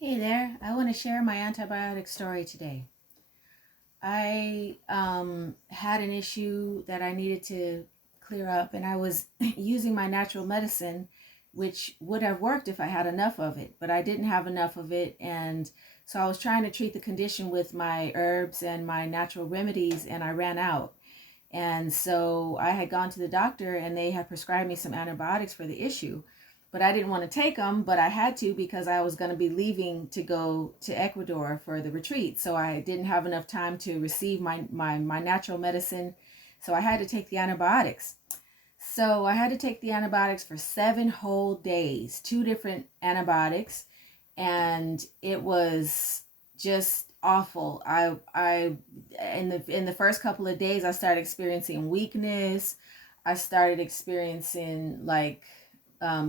Hey there, I want to share my antibiotic story today. I had an issue that I needed to clear up, and I was using my natural medicine, which would have worked if I had enough of it, but I didn't have enough of it. And so I was trying to treat the condition with my herbs and my natural remedies, and I ran out. And so I had gone to the doctor, and they had prescribed me some antibiotics for the issue, but I didn't want to take them, but I had to because I was going to be leaving to go to Ecuador for the retreat. So I didn't have enough time to receive my natural medicine. So I had to take the antibiotics. So I had to take the antibiotics for 7 whole days, two different antibiotics, and it was just awful. I in the first couple of days I started experiencing weakness. I started experiencing like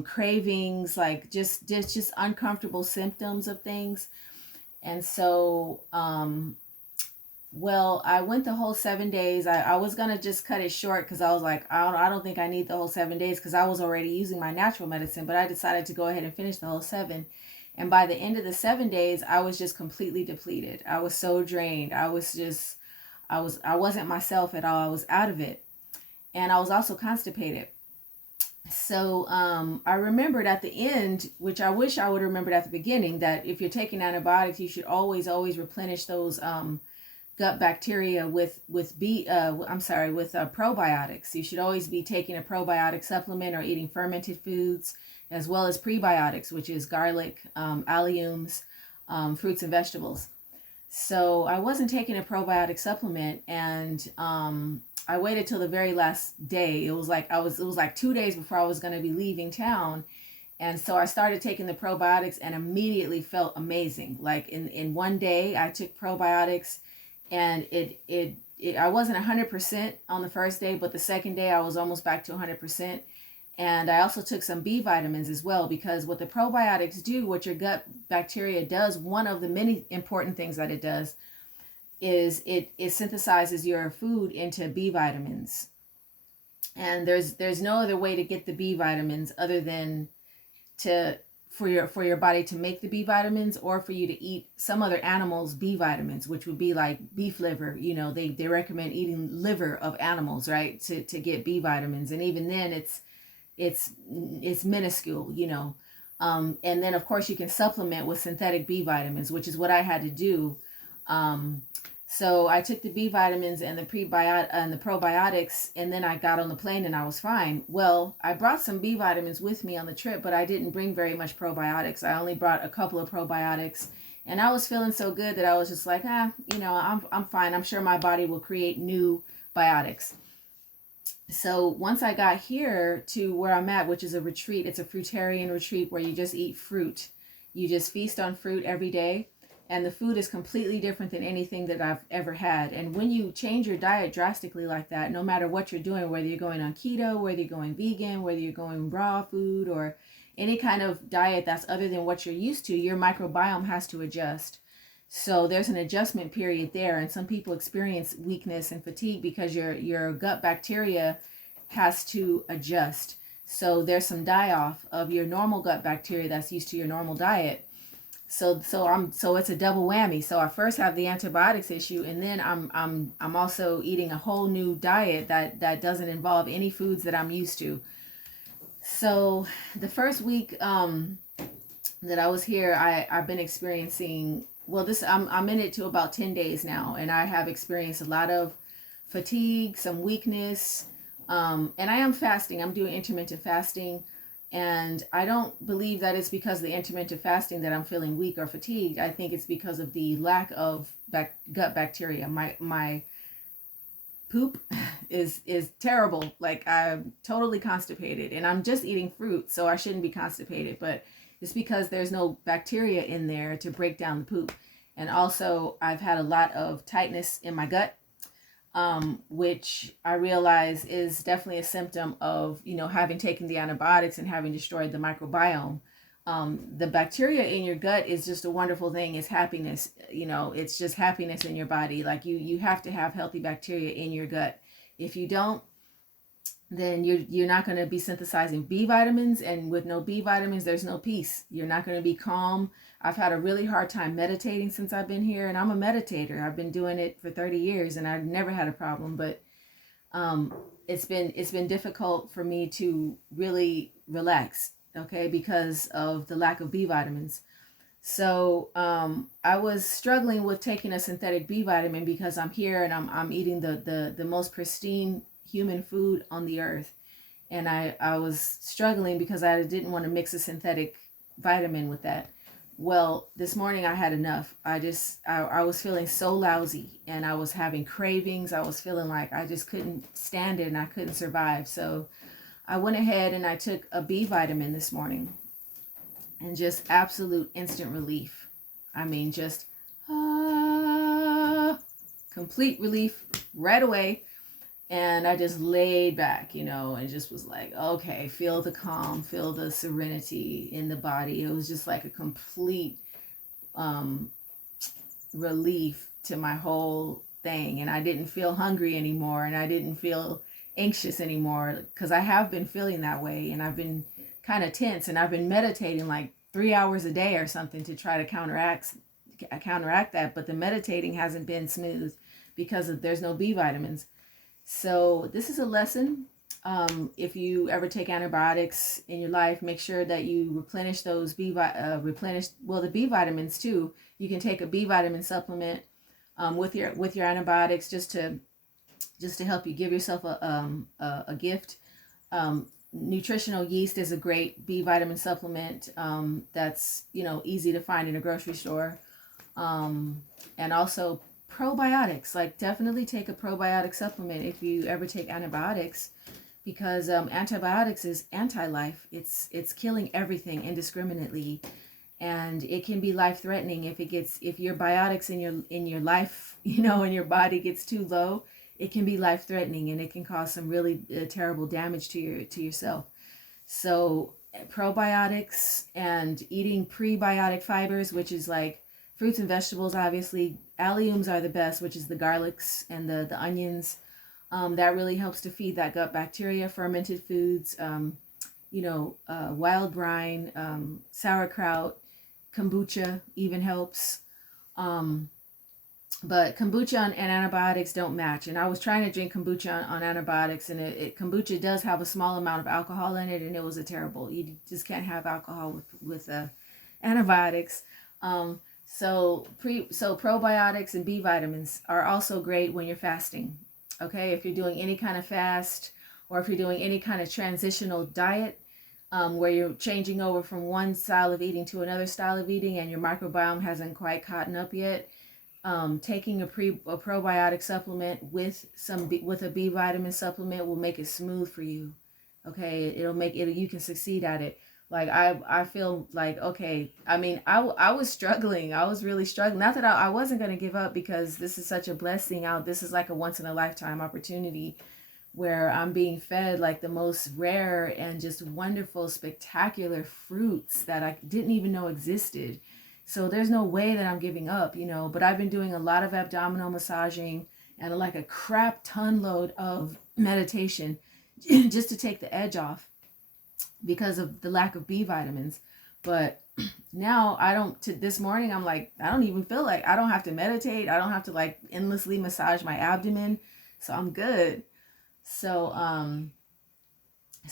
cravings, like just uncomfortable symptoms of things. And so well, I went the whole 7 days. I was gonna just cut it short because I was like, I don't think I need the whole 7 days because I was already using my natural medicine. But I decided to go ahead and finish the whole seven. And by the end of the 7 days, I was just completely depleted. I was so drained. I wasn't myself at all. I was out of it, and I was also constipated. So I remembered at the end, which I wish I would have remembered at the beginning, that if you're taking antibiotics, you should always replenish those gut bacteria with probiotics. You should always be taking a probiotic supplement or eating fermented foods, as well as prebiotics, which is garlic, alliums, fruits and vegetables. So I wasn't taking a probiotic supplement, and I waited till the very last day. It was like 2 days before I was going to be leaving town, and so I started taking the probiotics and immediately felt amazing. Like in one day, I took probiotics, and it I wasn't 100% on the first day, but the second day I was almost back to 100%. And I also took some B vitamins as well, because what the probiotics do, what your gut bacteria does, one of the many important things that it does is it synthesizes your food into B vitamins. And there's no other way to get the B vitamins other than to for your body to make the B vitamins, or for you to eat some other animal's B vitamins, which would be like beef liver. They recommend eating liver of animals, right, to get B vitamins. And even then it's it's minuscule. And then of course you can supplement with synthetic B vitamins, which is what I had to do. um, so I took the B vitamins and the probiotics, and then I got on the plane and I was fine. Well, I brought some B vitamins with me on the trip, but I didn't bring very much probiotics. I only brought a couple of probiotics, and I was feeling so good that I was just like, I'm fine. I'm sure my body will create new biotics. So once I got here to where I'm at, which is a retreat, it's a fruitarian retreat where you just eat fruit. You just feast on fruit every day. And the food is completely different than anything that I've ever had. And when you change your diet drastically like that, no matter what you're doing, whether you're going on keto, whether you're going vegan, whether you're going raw food, or any kind of diet that's other than what you're used to, your microbiome has to adjust. So there's an adjustment period there, and some people experience weakness and fatigue because your gut bacteria has to adjust. So there's some die off of your normal gut bacteria that's used to your normal diet. So it's a double whammy. So I first have the antibiotics issue, and then I'm also eating a whole new diet that doesn't involve any foods that I'm used to. So the first week that I was here, I've been experiencing, well, this I'm in it to about 10 days now, and I have experienced a lot of fatigue, some weakness, and I am fasting. I'm doing intermittent fasting, and I don't believe that it's because of the intermittent fasting that I'm feeling weak or fatigued. I think it's because of the lack of gut bacteria. My poop is terrible. Like, I'm totally constipated, and I'm just eating fruit, so I shouldn't be constipated, but it's because there's no bacteria in there to break down the poop. And also I've had a lot of tightness in my gut, which I realize is definitely a symptom of, having taken the antibiotics and having destroyed the microbiome. The bacteria in your gut is just a wonderful thing. It's happiness. It's just happiness in your body. Like, you have to have healthy bacteria in your gut. If you don't, then you're not going to be synthesizing B vitamins, and with no B vitamins there's no peace. You're not going to be calm. I've had a really hard time meditating since I've been here, and I'm a meditator. I've been doing it for 30 years and I've never had a problem, but um it's been difficult for me to really relax, okay, because of the lack of B vitamins. So I was struggling with taking a synthetic B vitamin because I'm here and I'm eating the most pristine human food on the earth. And I was struggling because I didn't want to mix a synthetic vitamin with that. Well, this morning I had enough. I was feeling so lousy and I was having cravings. I was feeling like I just couldn't stand it and I couldn't survive. So I went ahead and I took a B vitamin this morning, and just absolute instant relief. I mean, just complete relief right away. And I just laid back, and just was like, okay, feel the calm, feel the serenity in the body. It was just like a complete um, relief to my whole thing. And I didn't feel hungry anymore, and I didn't feel anxious anymore, because I have been feeling that way, and I've been kind of tense, and I've been meditating like 3 hours a day or something to try to counteract that, but the meditating hasn't been smooth because there's no B vitamins. So this is a lesson. If you ever take antibiotics in your life, make sure that you replenish those the B vitamins too. You can take a B vitamin supplement with your antibiotics, just to help you give yourself a gift. Nutritional yeast is a great B vitamin supplement that's easy to find in a grocery store. And also probiotics, like definitely take a probiotic supplement if you ever take antibiotics, because antibiotics is anti-life. It's killing everything indiscriminately, and it can be life-threatening if your biotics in your life, in your body gets too low. It can be life-threatening, and it can cause some really terrible damage to yourself. So probiotics and eating prebiotic fibers, which is like fruits and vegetables, obviously. Alliums are the best, which is the garlics and the onions. That really helps to feed that gut bacteria. Fermented foods, wild brine, sauerkraut, kombucha even helps. But kombucha and antibiotics don't match. And I was trying to drink kombucha on antibiotics, and kombucha does have a small amount of alcohol in it, and it was a terrible. You just can't have alcohol with antibiotics. So probiotics and B vitamins are also great when you're fasting. Okay, if you're doing any kind of fast, or if you're doing any kind of transitional diet, where you're changing over from one style of eating to another style of eating, and your microbiome hasn't quite caught up yet, taking a probiotic supplement with a B vitamin supplement will make it smooth for you. Okay, it'll make it, you can succeed at it. Like I feel like, okay, I mean, I was struggling. I was really struggling. Not that I wasn't going to give up, because this is such a blessing. This is like a once in a lifetime opportunity where I'm being fed like the most rare and just wonderful, spectacular fruits that I didn't even know existed. So there's no way that I'm giving up, but I've been doing a lot of abdominal massaging and like a crap ton load of meditation just to take the edge off because of the lack of B vitamins. But now this morning I'm like, I don't even feel like I don't have to meditate. I don't have to like endlessly massage my abdomen. So I'm good. So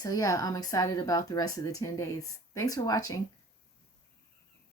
yeah, I'm excited about the rest of the 10 days. Thanks for watching.